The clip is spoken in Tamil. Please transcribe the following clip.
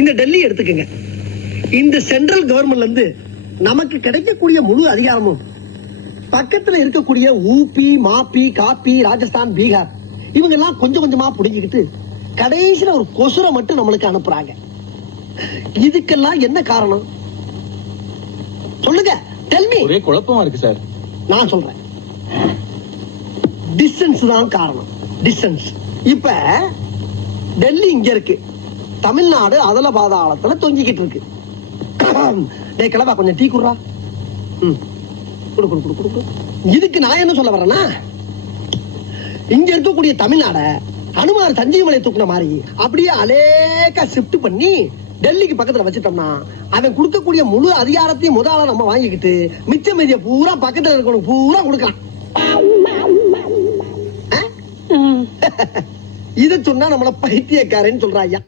இந்த டெல்லி எடுத்துக்கங்க. இந்த சென்ட்ரல் கவர்மெண்ட்ல இருந்து நமக்கு கிடைக்கக்கூடிய முழு அதிகாரமும் பக்கத்துல இருக்கக்கூடிய ஊபி, மாப்பி, காப்பி, ராஜஸ்தான், பீகார் இவங்க எல்லாம் கொஞ்சம் கொஞ்சமா புடிங்கிக்கிட்டு கடைசியில ஒரு கொசுரை மட்டும் நம்மளுக்கு அனுப்புறாங்க. இதுக்கெல்லாம் என்ன காரணம் சொல்லுங்க? டெல்மி. ஒரே குழப்பமா இருக்கு சார். நான் சொல்றேன், டிஸ்டன்ஸ் தான் காரணம். டிஸ்டன்ஸ். இப்ப டெல்லி இங்க இருக்கு, தமிழ்நாடு அதல பாதாளத்துல தொங்கிக்கிட்டு இருக்கு. டேய் கிளவா, கொஞ்சம் டீ குடுறா. இதுக்கு நான் என்ன சொல்ல வரேன்னா, இங்க இருக்கக்கூடிய தமிழ்நாட ஹனுமார் சஞ்சீவமலை தூக்குன மாதிரி அப்படியே அலேக்கா ஷிஃப்ட் பண்ணி டெல்லிக்கு பக்கத்துல வச்சுட்டோம்னா அவன் கொடுக்கக்கூடிய முழு அதிகாரத்தையும் முதல்ல நம்ம வாங்கிக்கிட்டு மிச்ச மீதிய பூரா பக்கத்துல இருக்கணும் பூரா கொடுக்கலாம். இத சொன்னா நம்மள பைத்தியக்காரன்னு சொல்றாய்யா.